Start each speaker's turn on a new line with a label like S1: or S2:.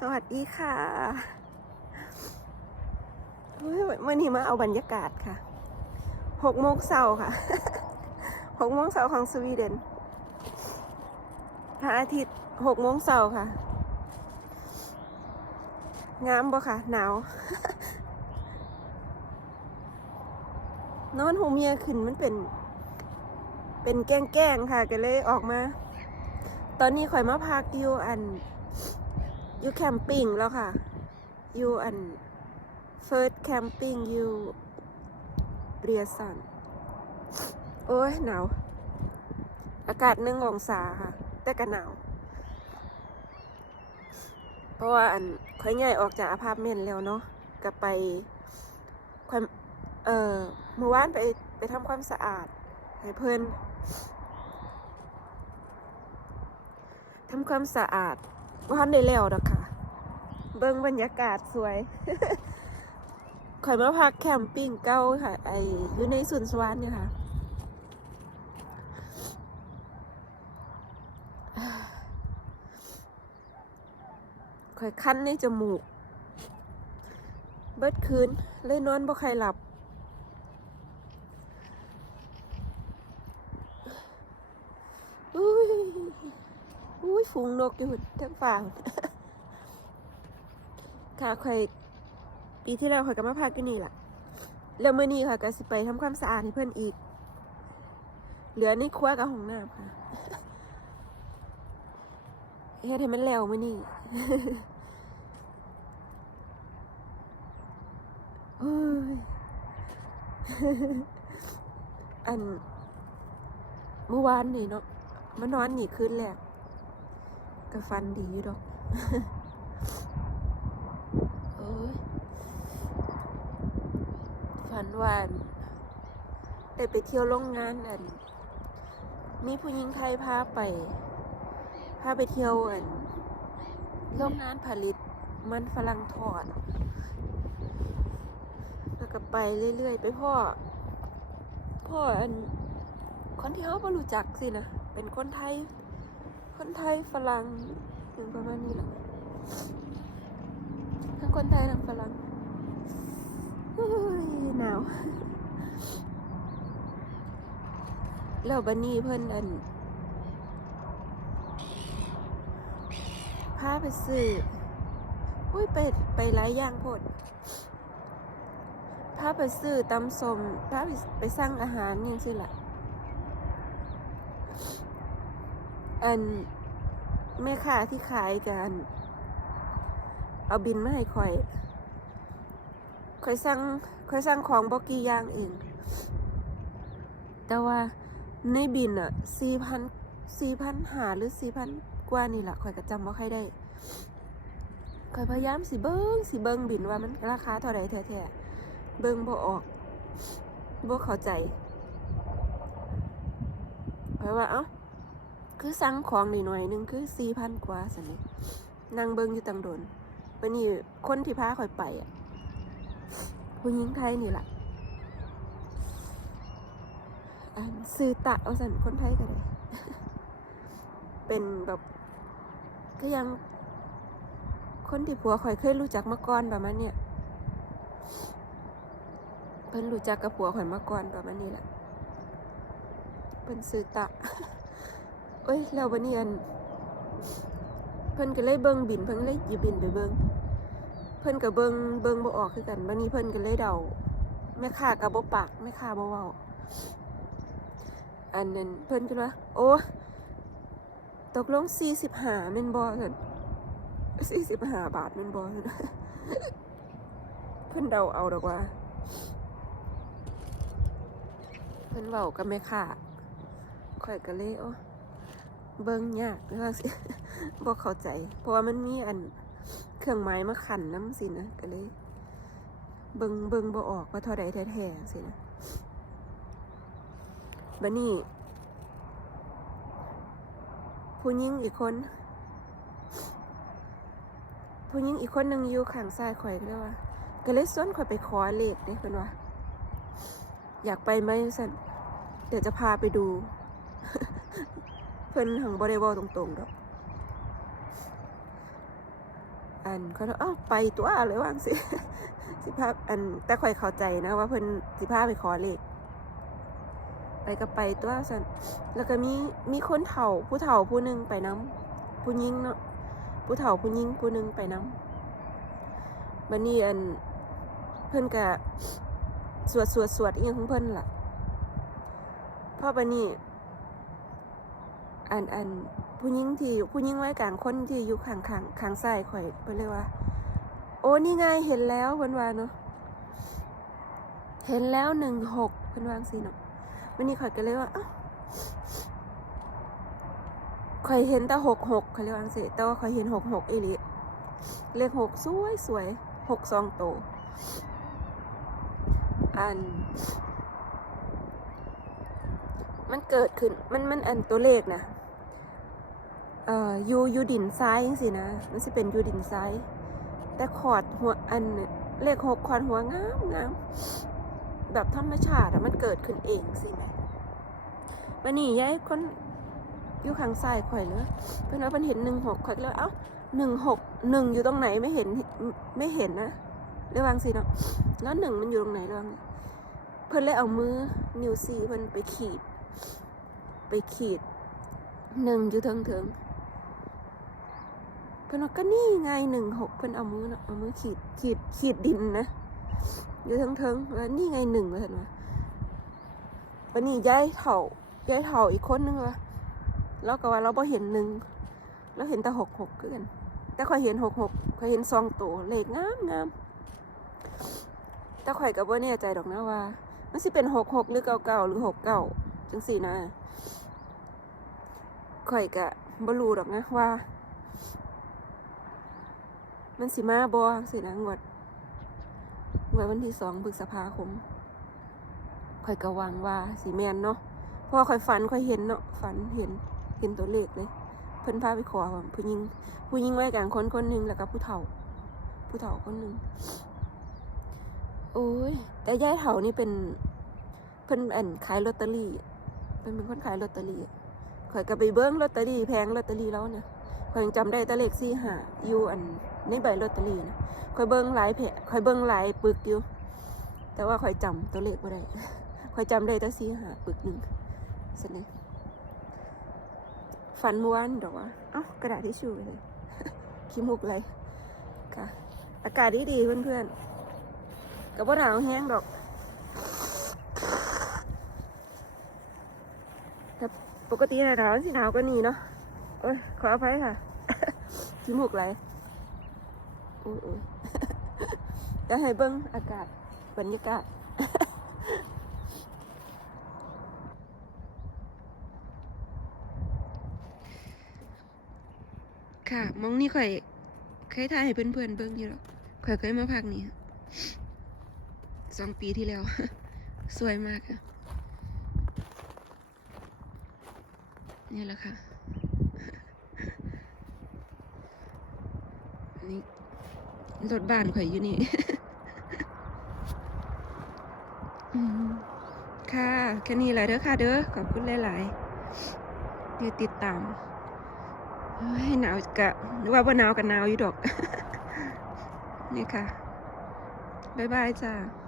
S1: สวัสดีค่ะเฮ้ยวันนี้มาเอาบรรยากาศค่ะ หกโมงเช้าค่ะ หกโมงเช้าของสวีเดน พระอาทิตย์หกโมงเช้าค่ะ งามบ่ค่ะ หนาว นอนหูเมียขึ้นมันเป็น เป็นแกล้งๆค่ะ ก็เลยออกมา ตอนนี้ข่อยมาพักอยู่อัน อยู่แคมปิ้งแล้วค่ะ อยู่อันเฟิร์สแคมปิ้งอยู่เรียสันโอ้ยหนาว อากาศหนึ่งองศาค่ะ แต่ก็หนาว เพราะว่าอันค่อยง่ายออกจากอพาร์ตเมนต์แล้วเนาะก็ไปความเอ่อเมื่อวานไปไปทำความสะอาดให้เพื่อนทำความสะอาดว่าทันได้แล้วดอกค่ะ เบิ่งบรรยากาศสวยข่อยมาพักแคมปิ้งเก้าค่ะ ไออยู่ในสุนสวรรค์เนี่ยค่ะ ข่อยคั้นในจมูก เบิดคืน เลยนอนบ่ใครหลับ อุ้ย อุ้ยฝูงนกอยู่ทั้งฝั่ง ค่ะข่อยปีที่แล้วข่อยก็มาพักที่นี่แหละแล้วมื้อนี้ค่ะก็สิไปทำความสะอาดให้เพื่อนอีก เหลือในครัวกับห้องน้ำค่ะเฮ็ดให้มันแล้วมื้อนี้อ้ยอันเมื่อวานนี่เนาะมานอนนี่คืนแรกก็ฟันดีอยู่ดอก โอ้ยฝัน ว่าอันได้ไปเที่ยวโรงงานอันมีผู้หญิงไทยพาไป พาไปเที่ยวอันโรงงานผลิตมันฝรั่งทอด แล้วก็ไปเรื่อยๆ ไปพ่อ พ่ออันคนที่เขาไม่รู้จักสินะ เป็นคนไทย คนไทยฝรั่งอย่างประมาณนี้แหละทั้งคนไทยทั้งฝรั่ง หนาวแล้วบันนี้เพิ่นอันพาไปซื้ออุ้ยไปไปหลายอย่างพดพาไปซื้อตำสมพาไปไปสั่งอาหารอย่างสิล่ะอันแม่ค้าที่ขายกัน เอาบินมาให้ข่อย ข่อยสั่งข่อยสั่งของบอกี่อย่างเอง แต่ว่าในบินอะสี่พันสี่พันหาหรือสี่พันกว่านี่แหละข่อยก็จำว่าใครได้ข่อยพยายามสิเบิ้งสิเบิ้งบินว่ามันราคาเท่าไรแท้ๆเบิ้งบ่ออกบ่เข้าใจข่อยว่าเอ้าคือสั่งของหน่อยหนึงคือสี่พันกว่าสันนี่นั่งเบิ้งอยู่ตังโดนวันนี้คนที่พาข่อยไปอะ ผู้หญิงไทยนี่แหละอันซื้อตะเอาสันคนไทยก็ได้เป็นแบบก็ยังคนที่ผัวข่อยเคยรู้จักมาก่อนประมาณเนี้ยเพิ่นรู้จักกับผัวข่อยมาก่อนประมาณนี้แหละเพิ่นซื้อตะเอ้ยแล้ววันนี้อันเพิ่นก็เลยเบิ่งบินเพิ่นเลยหยิบบินไปเบิ่ง พิ่นก็เบิงเบิงบ่ออกคือกันวันนี้เพิ่นก็เลยเดาแม่ค้าก็บ่ปากแม่ค้าบ่เว้าอันนั้นเพิ่นก็ว่าโอ้ตกลง45แม่นบ่ซั่น45บาทแม่นบ่ซั่นเพิ่นเดาเอาดอกว่า เพิ่นเว้ากับแม่ค้าข่อยก็เลยโอ้เบิ่งยากแล้วสิบ่เข้าใจ เพราะว่ามันมีอัน เครื่องหมายมาขันน้ำสินะก็เลย เบิงเบิงบ่ออกว่าเท่าใดแท้ๆสินะบัดนี้ผู้หญิงอีกคน ผู้หญิงอีกคนหนึ่งอยู่ข้างซ้ายข่อยก็เลยว่าก็เลยส่วนข่อยไปขอเลขเด้เพิ่นว่าอยากไปไหมสันเดี๋ยวจะพาไปดู เพิ่นหังบ่ได้เว้าตรงๆดอก อันเขาอ้าไปตัวเลยว่างสิสิพาอันแต่ข่อยเข้าใจนะว่าเพิ่นสิพาไปขอเลขไปก็ไปตัวสันแล้วก็มีมีคนเฒ่าผู้เฒ่าผู้หนึงไปน้ผู้หญิงเนาะผู้เฒ่าผู้หญิงผู้หนึงไปน้บัดนี้อันเพิ่นก็สวดสวดสวดอีหยังของเพิ่นล่ะพ่อบัดนี้อันอัน ผู้หญิงที่ผู้หญิงไว้กลางคนที่อยู่ข้างข้างข้างซ้ายข่อยเพิ่นเลยว่า โอ้นี่ไงเห็นแล้วเพิ่นว่าเนาะเห็นแล้วหนึ่งหกเพิ่นวางสิเนาะวันนี้ข่อยก็เลยว่าข่อยเห็นแต่หกหกข่อยเลยวางสิแต่ว่าข่อยเห็นหกหกอีหลีเลขหกสวยสวยหกสองโตอัน มันเกิดขึ้นมันมันอันตัวเลขนะ เอ่อยูยูดินซ้ายสินะ มันสิเป็นยูดินซ้าย แต่ขอดหัวอันเนี่ยเลขหกขอดหัวงามงามแบบธรรมชาติอะมันเกิดขึ้นเองสินะวันนี้ยายคนอยู่ข้างซ้ายข่อยเลยเพื่อนว่าเพิ่นเห็นหนึ่งหกข่อยเลยเอ้าหนึ่งหกหนึ่งอยู่ตรงไหนไม่เห็นไม่เห็นนะเรียกวาจั่งสิเนาะแล้วหนึ่งมันอยู่ตรงไหนระวังเพิ่อนเลยเอามือนิ้วซีเพิ่นไปขีด ไปขีดหนึ่งอยู่เทิงเทิง เพิ่นว่าก็นี่ไงหนึ่งหกเพิ่นเอามือเอามือขีดขีดขีดดินนะอยู่เทิงเทิงๆว่านี่ไงหนึ่งว่าเห็นไหมวันนี้ย้ายเถ่าย้ายเถ่าอีกคนนึงวะแล้วก็ว่าเราบ่เห็นหนึ่งเราเห็นแต่หกหกคือกันแต่ข่อยเห็นหกหกข่อยเห็นซองโตเลขงามงามแต่ข่อยกับว่าเนี่ยใจดอกนะว่า มันสิเป็นหกหกหรือเก้าเก้าหรือหกเก้าจังสี่นะข่อยกะบ่รู้ดอกนะว่า มันสิมาบ่สินะงวดงวดวันที่สองพฤษภาคมข่อยก็หวังว่าสิแมนเนาะเพราะว่อยฝันข่อยเห็นเนาะฝันเห็นเห็นตัวเลขเลย เพิ่นพาไปขอผู้หญิง ผู้หญิงไว้กลางคนคนหนึ่งแล้วก็ผู้เฒ่า ผู้เฒ่าคนหนึ่งโอ้ยแต่ยายเฒ่านี่เป็นเพิ่นอันขายลอตเตอรี่เพิ่นเป็นคนขายลอตเตอรี่ข่อยก็ไปเบิ้งลอตเตอรี่แพงลอตเตอรี่แล้วเนี่ยข่อยยังจำได้แต่เลขสี่ห้าอยู่อัน ในใบลอตเตอรี่นะข่อยเบิ้งหลายแผลข่อยเบิ้งหลายปึกอยู่ แต่ว่าข่อยจำตัวเลขบ่ได้ข่อยจำได้แต่สี่หาปึกหนึ่งสนิฝันเมื่อวานดอกว่าเอ้ากระดาษทิชชู่เลยขี้มุกเลยค่ะ อากาศดีดีๆเพื่อนๆกับว่าหนาวแห้งดอกแต่ปกติหนาวสิหนาวก็นี่เนาะเอ้ยขออภัยค่ะขี้มูกไหลโอ้ยโอ้ยจะให้เบิ้งอากาศบรรยากาศค่ะมองนี่ข่อยเคยถ่ายให้เพื่อนๆเบิ้งอยู่หรอกข่อยเคยมาพักนี่สองปีที่แล้ว สวยมากค่ะ นี่แหละค่ะ นี่ รถบ้านข่อยอยู่นี่ ค่ะ แค่นี้แหละเด้อค่ะเด้อ ขอบคุณหลายๆที่ติดตามให้หนาวกะหรือว่าบ่หนาวกันหนาวอยู่ดอก นี่ค่ะ บ๊ายบายจ้า